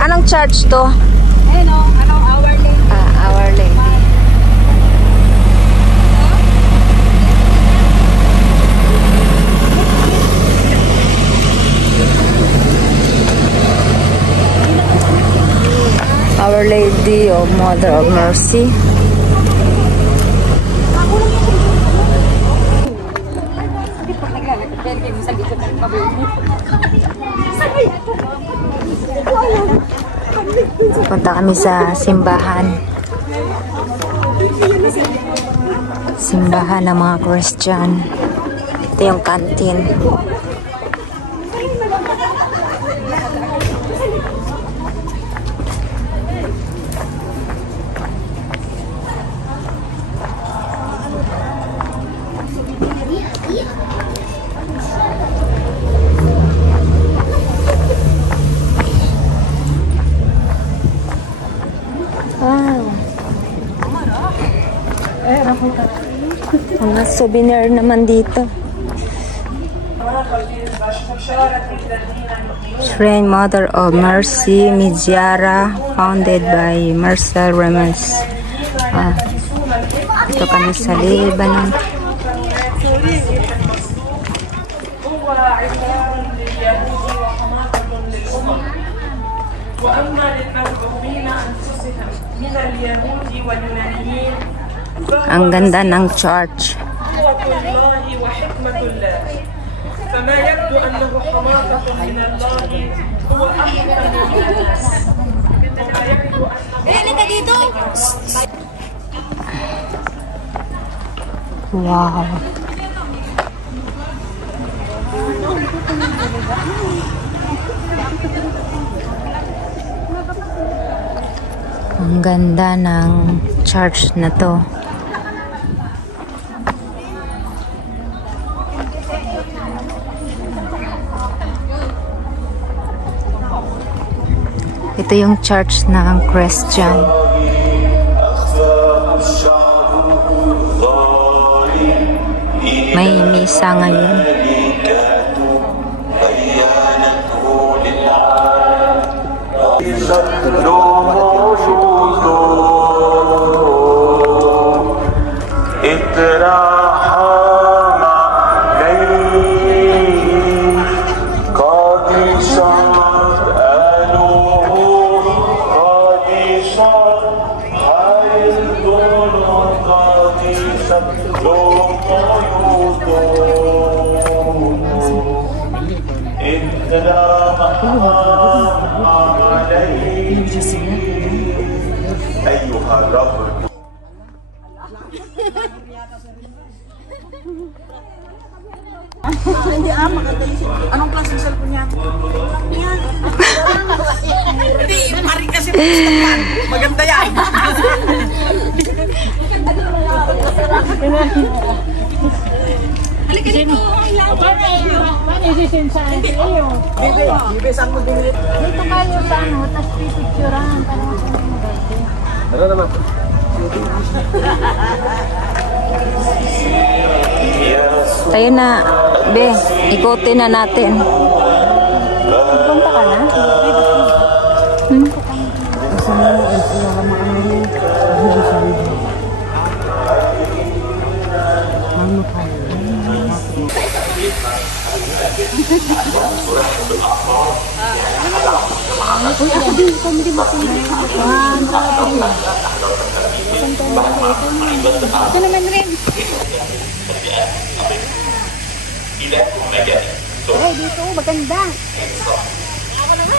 Anong church to? Ayun o, Our Lady. Our Lady. Our Lady of Mother of Mercy. Punta kami sa simbahan. Simbahan ng mga Christian. Ito yung canteen. Mga souvenir naman dito. Shrine Mother of Mercy, Miziara, founded by Marcel Remes. Ito kami sa Lebanon. Ang ganda ng church. Wow. Ang ganda ng church na to. Ito yung church ng Christian. May misa ngayon. Hindi maganda siya. Anong klaseng cellphone niya? Hindi, mari kasi maganda yan. Halika dito. Ibesang mo din. Dito kayo sa ano, tapos pipicturean. Ano naman? Tayo na, be, ikutin na natin. Punta ka na? Uy, ako din, ikaw hindi masinay. Ito naman rin. Ay, dito, maganda. Ako naman.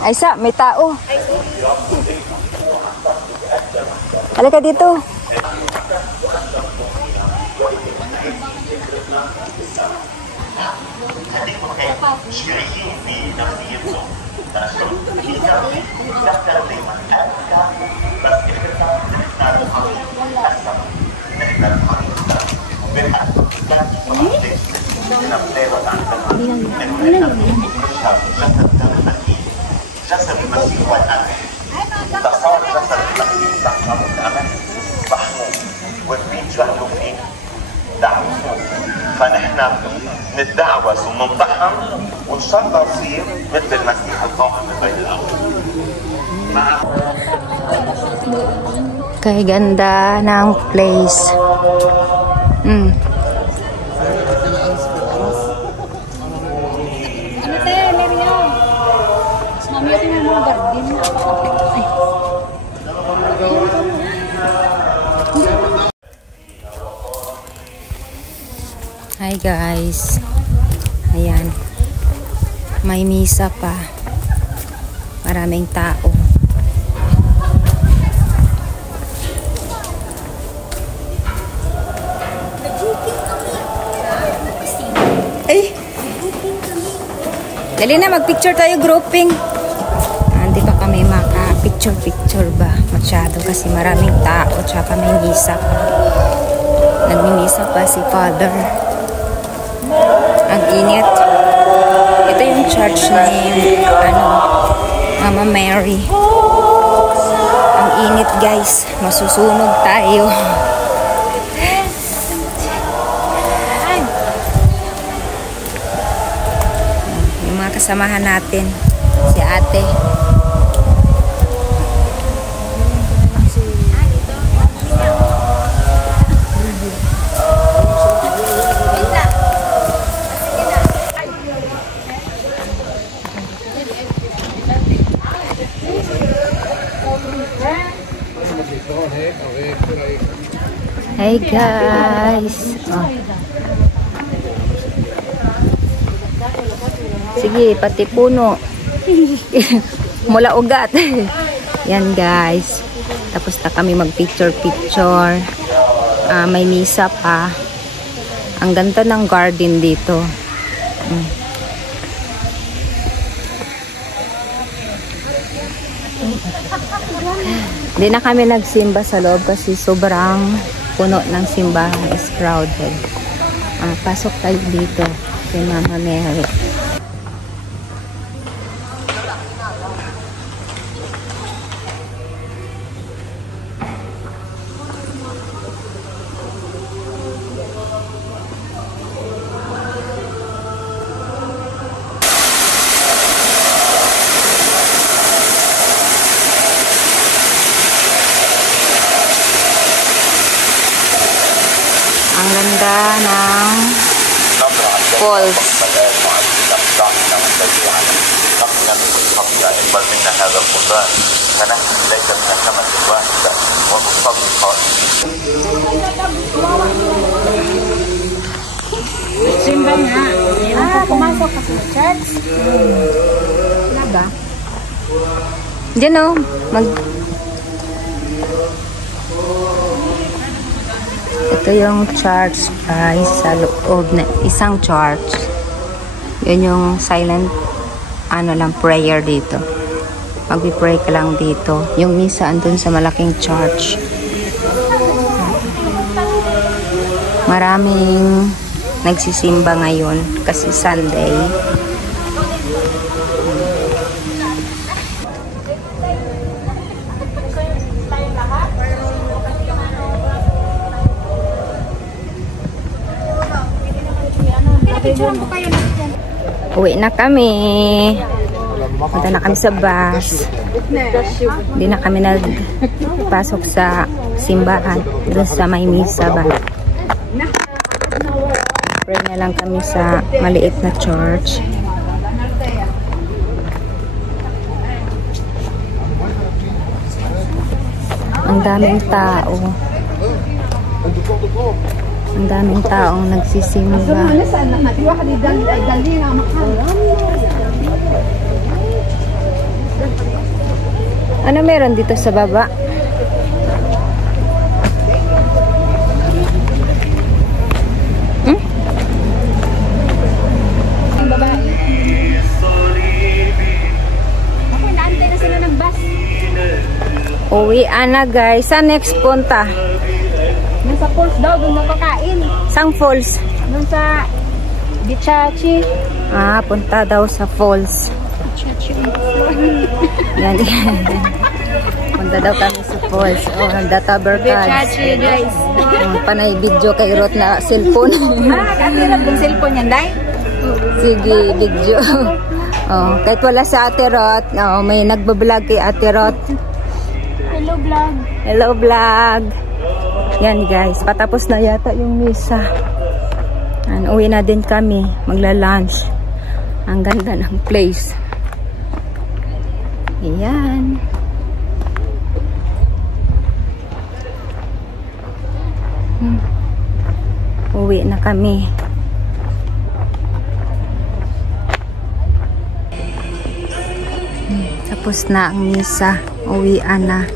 Aisa, may tao. Halika dito. جسد المسيح والأمن تصار جسد المسيح تحكم الأمن محمود والبيت شهدوا فيه دعوته فنحن نتدعوس وننطحن وإن شاء الله نصير مثل المسيح القائم من بين الأموات. Kay ganda ng place. Ano tayo, Miriam? Mami, ito yung mga garden. Hi guys. Ayan. May misa pa. Maraming tao. Ay! Dali na, mag-picture tayo, grouping. Hindi pa kami maka-picture-picture ba masyado kasi maraming tao tsaka may misa pa. Nagmimisa pa si Father. Ang init. Ito yung church ni Mama Mary. Ang init guys. Masusunog tayo. Yung mga kasamahan natin. Si ate. Hey guys. Sige, pati puno. Mula ugat. Yan guys. Tapos na kami mag-picture-picture. May misa pa. Ang ganda ng garden dito. Hindi na kami nagsimba sa loob kasi sobrang puno ng simbahan, is crowded. Pasok tayo dito kay Mama Mary. Ang ganda ng falls. Simba nga. Pumasok ka sa church. Wala ba? Diyan o. Ito yung church guys sa loob na isang church. Yun yung silent prayer dito. Magpi-pray ka lang dito. Yung misa andun sa malaking church. Maraming nagsisimba ngayon kasi Sunday. Uwi na kami. Punta na kami sa bus. Hindi na kami nagpasok sa simbahan. Doon sa may misa ba. Pray na lang kami sa maliit na church. Ang daming tao. Ang daming taong nagsisimba. Ano meron dito sa baba? Ako, naantay na sila ng bus. Uwi na guys. Saan next punta? Nasa falls daw, doon nakakain. Saan? Sang falls? Doon sa Bichachi. Punta daw sa falls. Yan. Punta daw kami sa falls. Data barkads. Bichachi, guys. Panay video kay Rot na cellphone. Katirap ng cellphone yan, Day? Sige, video. Kahit wala sa Ate Rot, may nagbablog kay Ate Rot. Hello, vlog. Hello, vlog. Yan guys, patapos na yata yung misa. Uwi na din kami, magla-lunch. Ang ganda ng place. Ayan. Uwi na kami. Tapos na ang misa. Uwian na.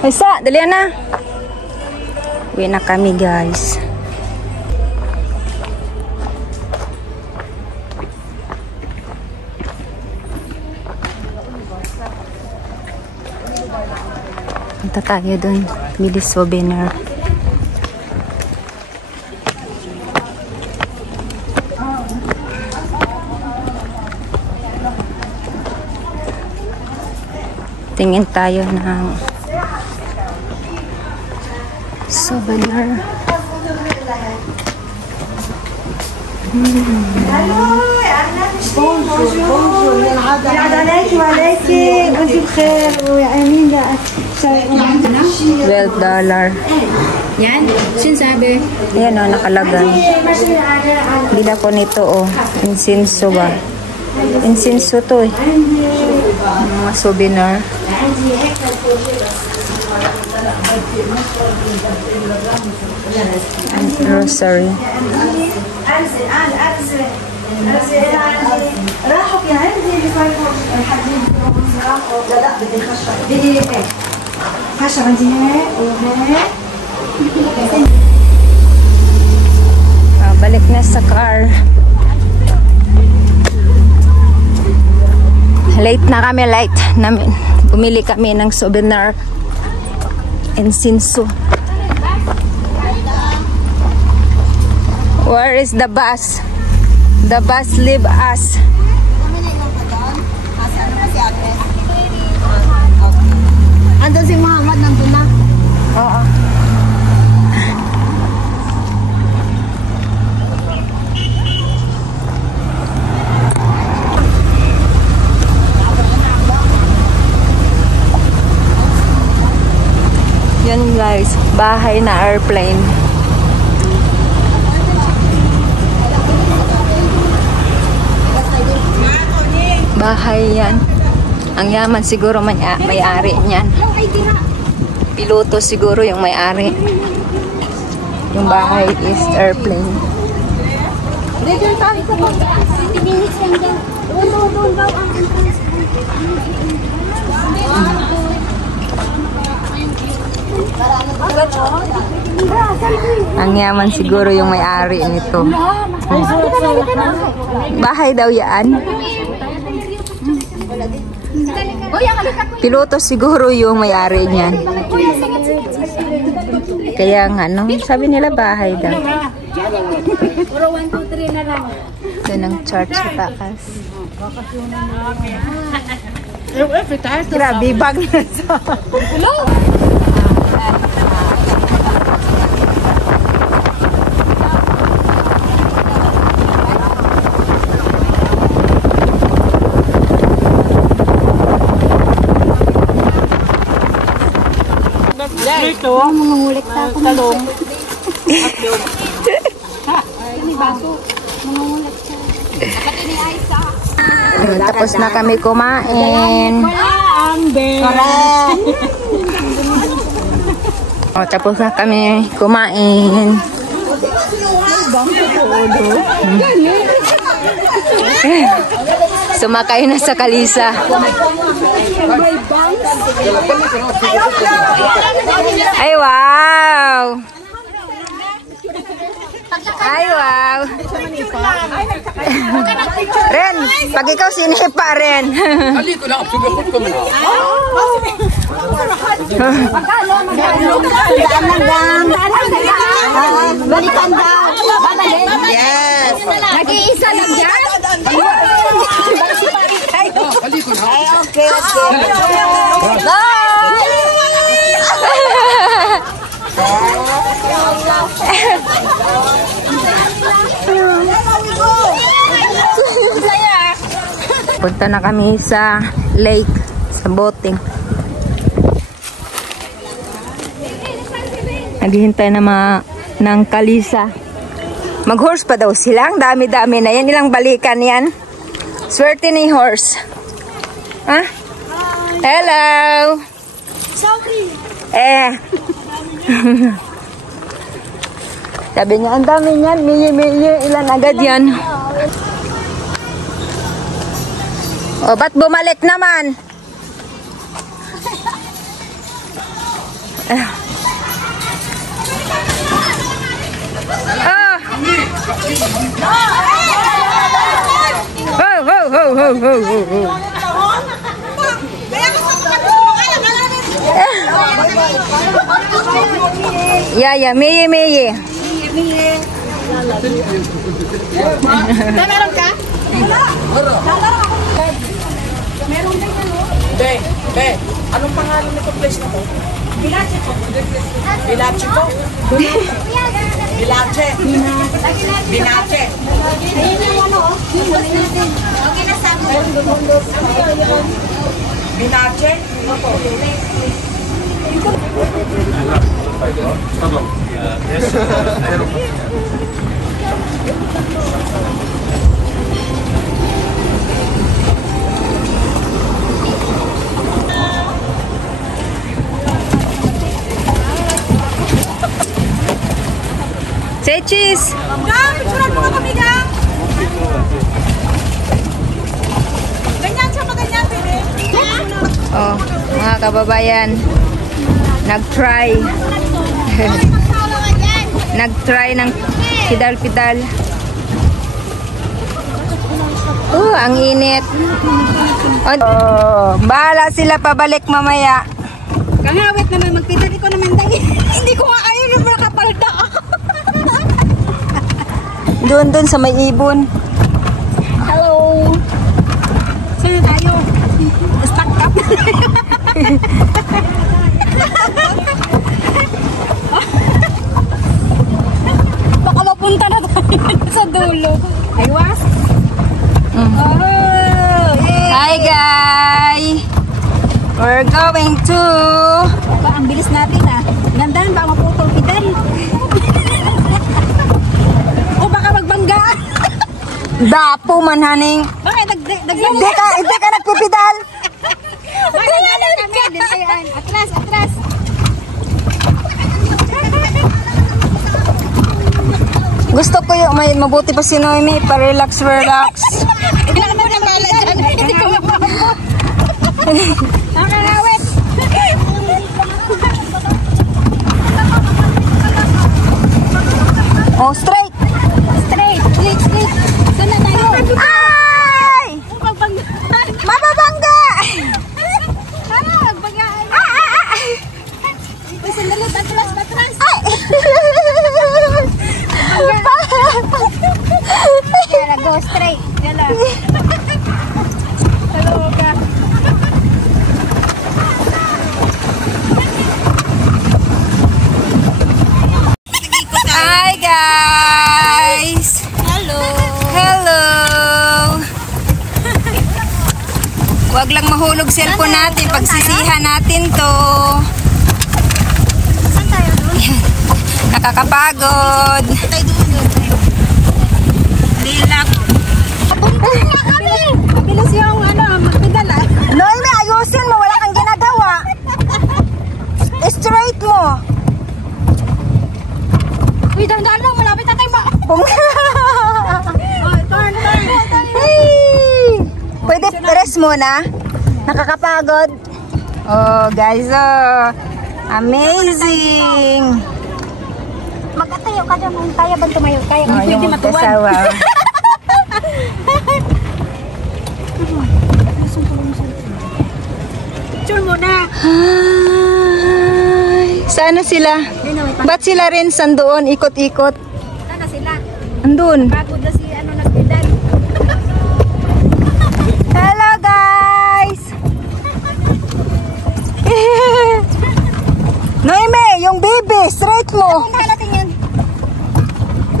Isa, dali na. Uwi na kami guys. Punta tayo dun. Bili souvenir. Tingin tayo ng souvenir. $12. Yan? Sinasabi? Ayan o, nakalagay. Bila ko nito o. Insinso ba? Insinso to eh. Mga souvenir. And rosary. Balik na sa car. Late na kami, bumili kami ng souvenir. Insinso. Where is the bus? The bus leave us. Andun si Muhammad, nandun na. Oo. Yan guys, bahay na airplane. Bahay yan. Ang yaman siguro may-ari niyan. Piloto siguro yung may-ari. Yung bahay is airplane. Dito tayo sa baba. 20 minutes lang daw. Doon daw ang entrance. Ang yaman siguro yung may-ari nito. Bahay daw yan. Piloto siguro yung may-ari niyan. Kaya nga, no? Sabi nila bahay daw. Puro 1, 2, 3 na lang. Ito ng church sa taas. Grabe, bag na sa... Ito, mangungulik ta ako. Talong. May baso. Mangungulik ta. Tapos na kami kumain. Tapos na kami kumain. Sumakay na sa kalisa. Ren, pag ikaw sinipa, Ren. Halika lang, sugakot ko muna. Balikan daw. Babalik. Yes. Nag-iisa lang yan? Halika na. Okay. Punta na kami sa lake, sa boating. Naghihintay na ng kalisa. Mag-horse pa daw sila. Ang dami-dami na yan. Ilang balikan yan. Swerte ni horse. Ha? Hello! Sorry. Sabi niya, ang dami niyan. Miye-miye. Ilan agad yan. O, ba't bumalik naman? Yeah, miye. Meron ka? Be, anong pangalan nito place na to? Bilache po. Bilache po? Bilache. Bilache. Ayun yung ano, yung bus natin. Okay na sa Bilache? Say cheese! Gang, picturean mo ka kami, Gang. Ganyan siya, maganyan, bebe. Oh, mga kababayan, nag-try. Nag-try ng pidal-pidal. Ang init. Oh, bahala sila pabalik mamaya. Kangawit naman, magpidali ko naman dali. Hindi ko nga kayo na makapalda ako. Doon sa may ibon. Hello. Saan na tayo? Stuck up. Baka mapunta na tayo sa dulo. Aywas. Oh, yay. Hi guys! We're going to... Ba, ang bilis natin ah. Gandaan, baka maputol pitan. O baka magbangga. Dapo man, haning. Bakit? Hindi ka nagpipidal. Atras, atras. Gusto ko yung may mabuti pa si Noemi. Pa-relax. Hindi ka mo na malat dyan. Hindi ko mapapapot. Nakakawit. Oh, straight. Straight. Saan na tayo? Ay! Mababangga! Tara, magbanggaan. Uy, sandali. Atras. Yala, go straight. Yala. Hello, ka. Hi guys! Hello. Huwag lang mahulog cellphone natin. Pagsisihan natin to. Saan tayo doon? Nakakapagod. Tayo doon. Lilak. Punta na kami. Bilis yung magpidala. Noemi, ayusin mo. Wala kang ginagawa. Straight mo. Uy, dahan-dahan lang. Malapit na tayo. Turn. Hey! Pwede rest muna. Nakakapagod. Oh, guys. Oh. Amazing. Magkatayo ka dyan. Kaya ba tumayo? Kaya Oh, pwede yung matuwan. magkasawa. Picture muna. Hi. Sana sila? Ba't sila rin sandoon ikot-ikot? Sana sila. Andun. Bago na si ano nagbidan. Hello guys! Noime, yung baby, straight mo. Punta natin yan.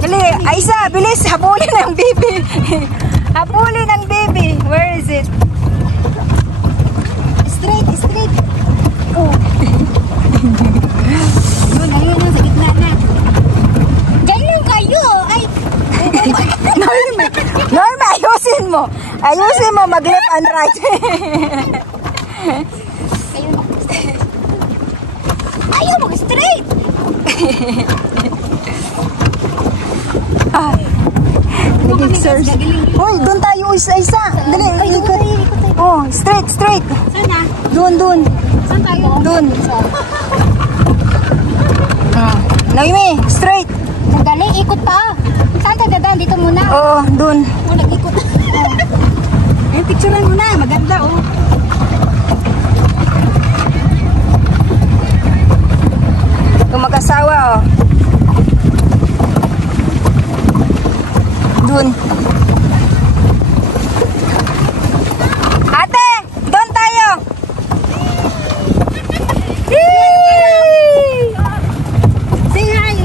Dali, Aisa, bilis, habulin ang baby. Habulin ang baby. Where is it? Straight, straight. Oh. Yun, ayun na, sa gitna na. Diyan lang kayo. Ay. Noime, ayusin mo. Ayusin mo, mag left and right. Ayun. Ayaw mo, straight. Hoy, doon tayo isa-isa. Dali, ikot. Oh, straight, straight. Sana? Doon. Saan tayo? Doon. Noime, straight. Sandali, ikot pa. Saan tayo dadaan? Dito muna. Oo, doon. Oh, nag-ikot. Eh, picturean mo na. Maganda, oh. Yung mag-asawa, oh. Doon. Ate, doon tayo. Yee! Say hi.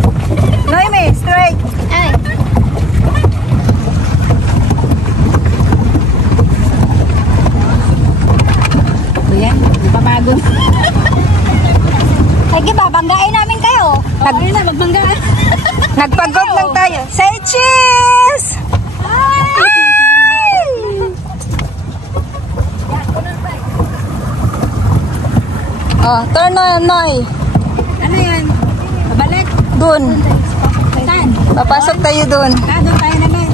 Noime, straight. Ay. Ayan, babago. Sige, babanggain namin kayo. Ayun na, magbangga. Nagpagod lang tayo. Say cheese! Hi! Oh, turn on, Noy. Ano yan? Babalik. Doon. Saan? Papasok tayo doon. Doon tayo naman.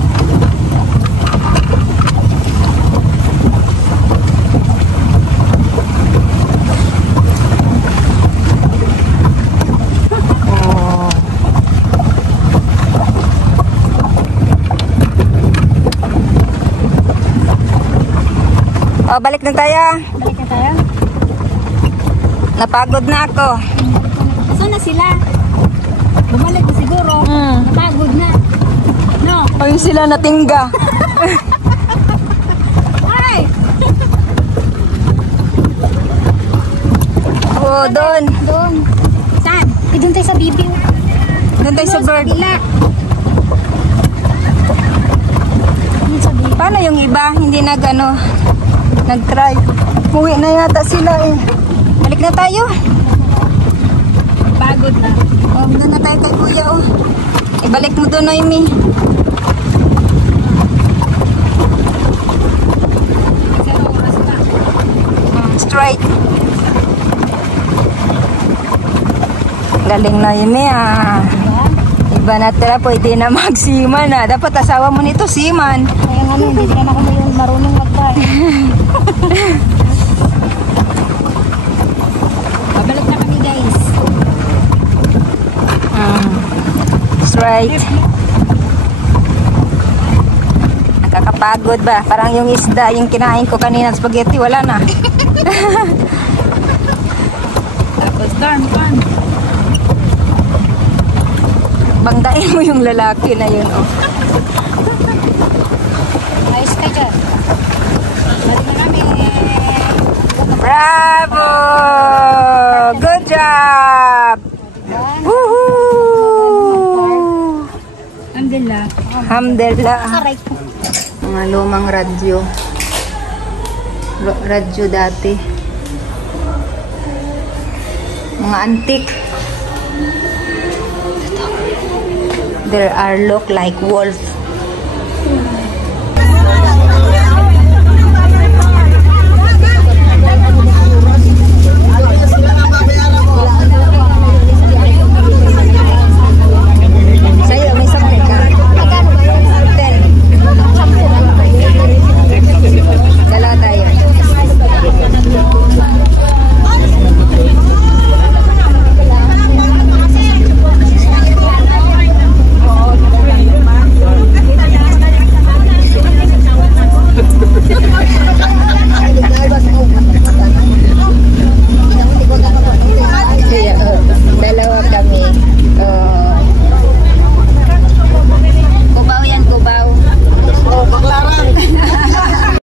Oh, balik na tayo. Balik na tayo. Napagod na ako. Saan na sila? Bumalik na siguro. Napagod na. No? Ayun sila natingga. Ay! Oh, doon. Doon. Saan? Doon tayo sa bibi. Doon tayo sa bird. Doon sa bibi. Paano yung iba? Hindi nag-try. Uwi na yata sila eh. Balik na tayo. Pagod na. Oh, doon na tayo kay kuya oh. Ibalik mo doon, Noemi. Straight. Galing, Noemi ah. Iba na tira, pwede na magsiman ah. Dapat asawa mo nito, siman. Kaya nga hindi naman ako yung marunong magpay. Babalik na kami, guys. Straight. Nakakapagod ba? Parang yung isda, yung kinain ko kanina, spaghetti, wala na. Tapos turn. Banggain mo yung lalaki na yun oh. Ayos ka dyan. Balik na kami. Bravo! Good job! Woohoo! Alhamdulillah. Alhamdulillah. Aray ko. Mga lumang radyo. Radyo dati. Mga antik. There are look like wolf.